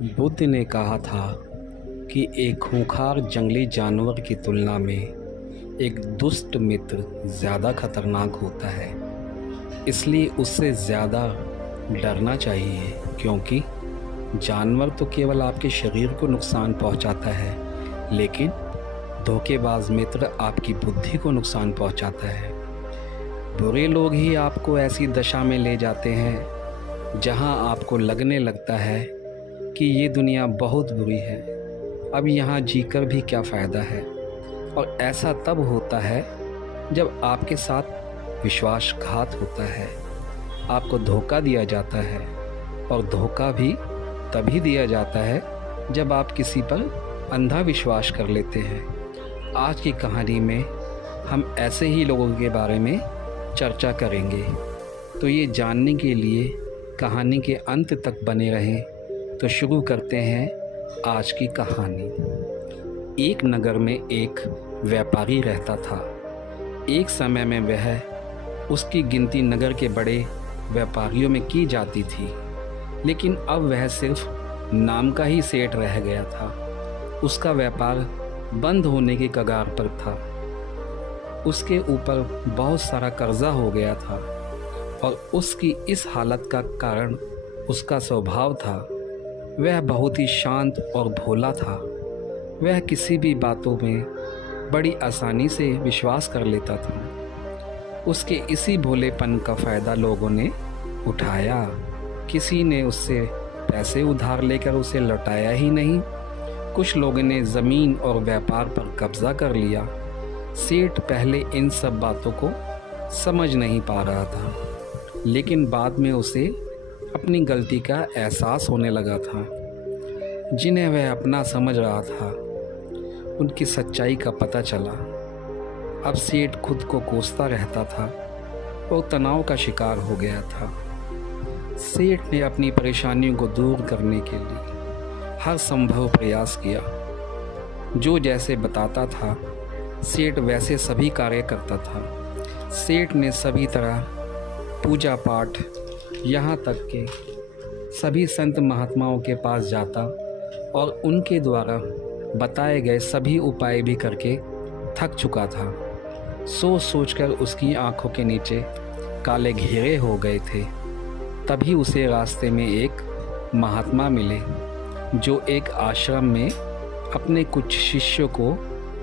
बुद्ध ने कहा था कि एक खूंखार जंगली जानवर की तुलना में एक दुष्ट मित्र ज़्यादा खतरनाक होता है। इसलिए उससे ज़्यादा डरना चाहिए, क्योंकि जानवर तो केवल आपके शरीर को नुकसान पहुंचाता है, लेकिन धोखेबाज मित्र आपकी बुद्धि को नुकसान पहुंचाता है। बुरे लोग ही आपको ऐसी दशा में ले जाते हैं जहां आपको लगने लगता है कि ये दुनिया बहुत बुरी है, अब यहाँ जीकर भी क्या फ़ायदा है। और ऐसा तब होता है जब आपके साथ विश्वासघात होता है, आपको धोखा दिया जाता है। और धोखा भी तभी दिया जाता है जब आप किसी पर अंधा विश्वास कर लेते हैं। आज की कहानी में हम ऐसे ही लोगों के बारे में चर्चा करेंगे, तो ये जानने के लिए कहानी के अंत तक बने रहें। तो शुरू करते हैं आज की कहानी। एक नगर में एक व्यापारी रहता था। एक समय में उसकी गिनती नगर के बड़े व्यापारियों में की जाती थी, लेकिन अब वह सिर्फ नाम का ही सेठ रह गया था। उसका व्यापार बंद होने के कगार पर था। उसके ऊपर बहुत सारा कर्जा हो गया था और उसकी इस हालत का कारण उसका स्वभाव था। वह बहुत ही शांत और भोला था। वह किसी भी बातों में बड़ी आसानी से विश्वास कर लेता था। उसके इसी भोलेपन का फ़ायदा लोगों ने उठाया। किसी ने उससे पैसे उधार लेकर उसे लौटाया ही नहीं। कुछ लोगों ने ज़मीन और व्यापार पर कब्ज़ा कर लिया। सेठ पहले इन सब बातों को समझ नहीं पा रहा था, लेकिन बाद में उसे अपनी गलती का एहसास होने लगा था। जिन्हें वह अपना समझ रहा था, उनकी सच्चाई का पता चला। अब सेठ खुद को कोसता रहता था और तनाव का शिकार हो गया था। सेठ ने अपनी परेशानियों को दूर करने के लिए हर संभव प्रयास किया। जो जैसे बताता था, सेठ वैसे सभी कार्य करता था। सेठ ने सभी तरह पूजा पाठ, यहाँ तक कि सभी संत महात्माओं के पास जाता और उनके द्वारा बताए गए सभी उपाय भी करके थक चुका था। सोच सोचकर उसकी आंखों के नीचे काले घेरे हो गए थे। तभी उसे रास्ते में एक महात्मा मिले, जो एक आश्रम में अपने कुछ शिष्यों को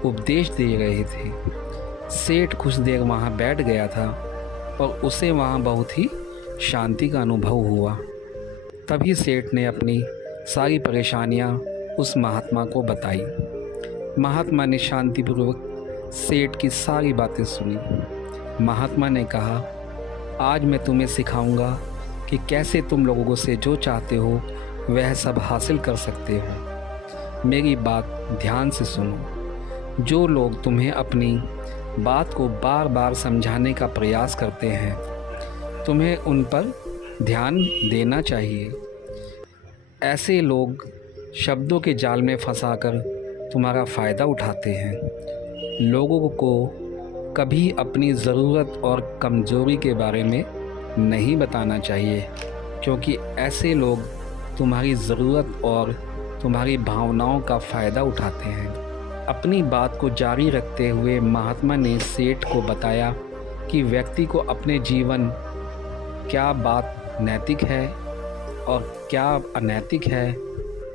उपदेश दे रहे थे। सेठ कुछ देर वहाँ बैठ गया था और उसे वहाँ बहुत ही शांति का अनुभव हुआ। तभी सेठ ने अपनी सारी परेशानियां उस महात्मा को बताई। महात्मा ने शांतिपूर्वक सेठ की सारी बातें सुनी। महात्मा ने कहा, आज मैं तुम्हें सिखाऊंगा कि कैसे तुम लोगों से जो चाहते हो वह सब हासिल कर सकते हो। मेरी बात ध्यान से सुनो। जो लोग तुम्हें अपनी बात को बार बार समझाने का प्रयास करते हैं, तुम्हें उन पर ध्यान देना चाहिए। ऐसे लोग शब्दों के जाल में फंसाकर तुम्हारा फ़ायदा उठाते हैं। लोगों को कभी अपनी ज़रूरत और कमज़ोरी के बारे में नहीं बताना चाहिए, क्योंकि ऐसे लोग तुम्हारी ज़रूरत और तुम्हारी भावनाओं का फ़ायदा उठाते हैं। अपनी बात को जारी रखते हुए महात्मा ने सेठ को बताया कि व्यक्ति को अपने जीवन क्या बात नैतिक है और क्या अनैतिक है,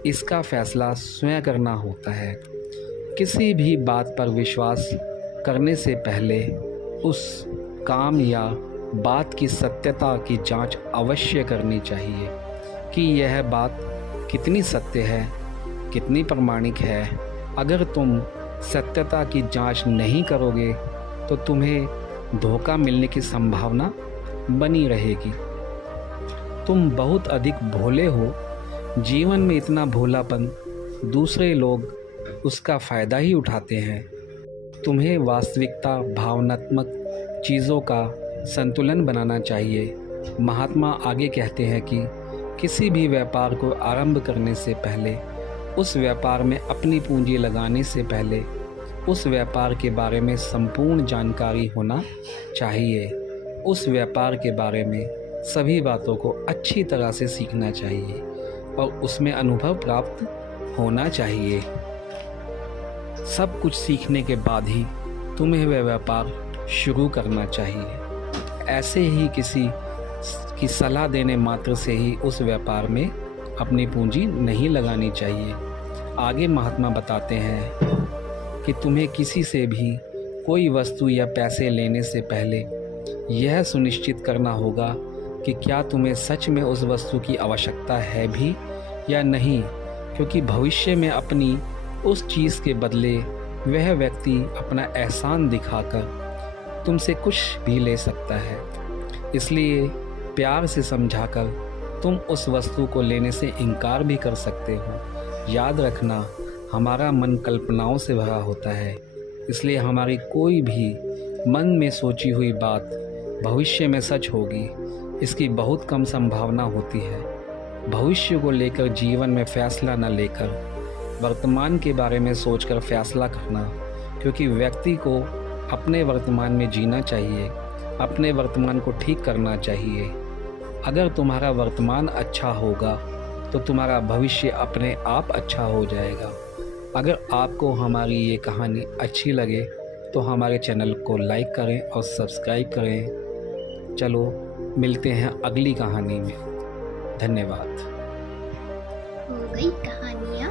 इसका फैसला स्वयं करना होता है। किसी भी बात पर विश्वास करने से पहले उस काम या बात की सत्यता की जांच अवश्य करनी चाहिए कि यह बात कितनी सत्य है, कितनी प्रामाणिक है। अगर तुम सत्यता की जांच नहीं करोगे तो तुम्हें धोखा मिलने की संभावना बनी रहेगी। तुम बहुत अधिक भोले हो। जीवन में इतना भोलापन दूसरे लोग उसका फ़ायदा ही उठाते हैं। तुम्हें वास्तविकता, भावनात्मक चीज़ों का संतुलन बनाना चाहिए। महात्मा आगे कहते हैं कि किसी भी व्यापार को आरंभ करने से पहले, उस व्यापार में अपनी पूंजी लगाने से पहले उस व्यापार के बारे में संपूर्ण जानकारी होना चाहिए। उस व्यापार के बारे में सभी बातों को अच्छी तरह से सीखना चाहिए और उसमें अनुभव प्राप्त होना चाहिए। सब कुछ सीखने के बाद ही तुम्हें वह व्यापार शुरू करना चाहिए। ऐसे ही किसी की सलाह देने मात्र से ही उस व्यापार में अपनी पूंजी नहीं लगानी चाहिए। आगे महात्मा बताते हैं कि तुम्हें किसी से भी कोई वस्तु या पैसे लेने से पहले यह सुनिश्चित करना होगा कि क्या तुम्हें सच में उस वस्तु की आवश्यकता है भी या नहीं, क्योंकि भविष्य में अपनी उस चीज़ के बदले वह व्यक्ति अपना एहसान दिखाकर तुमसे कुछ भी ले सकता है। इसलिए प्यार से समझाकर तुम उस वस्तु को लेने से इनकार भी कर सकते हो। याद रखना, हमारा मन कल्पनाओं से भरा होता है, इसलिए हमारी कोई भी मन में सोची हुई बात भविष्य में सच होगी, इसकी बहुत कम संभावना होती है। भविष्य को लेकर जीवन में फैसला न लेकर वर्तमान के बारे में सोचकर फैसला करना, क्योंकि व्यक्ति को अपने वर्तमान में जीना चाहिए, अपने वर्तमान को ठीक करना चाहिए। अगर तुम्हारा वर्तमान अच्छा होगा तो तुम्हारा भविष्य अपने आप अच्छा हो जाएगा। अगर आपको हमारी ये कहानी अच्छी लगे तो हमारे चैनल को लाइक करें और सब्सक्राइब करें। चलो मिलते हैं अगली कहानी में। धन्यवाद। हो गई कहानियाँ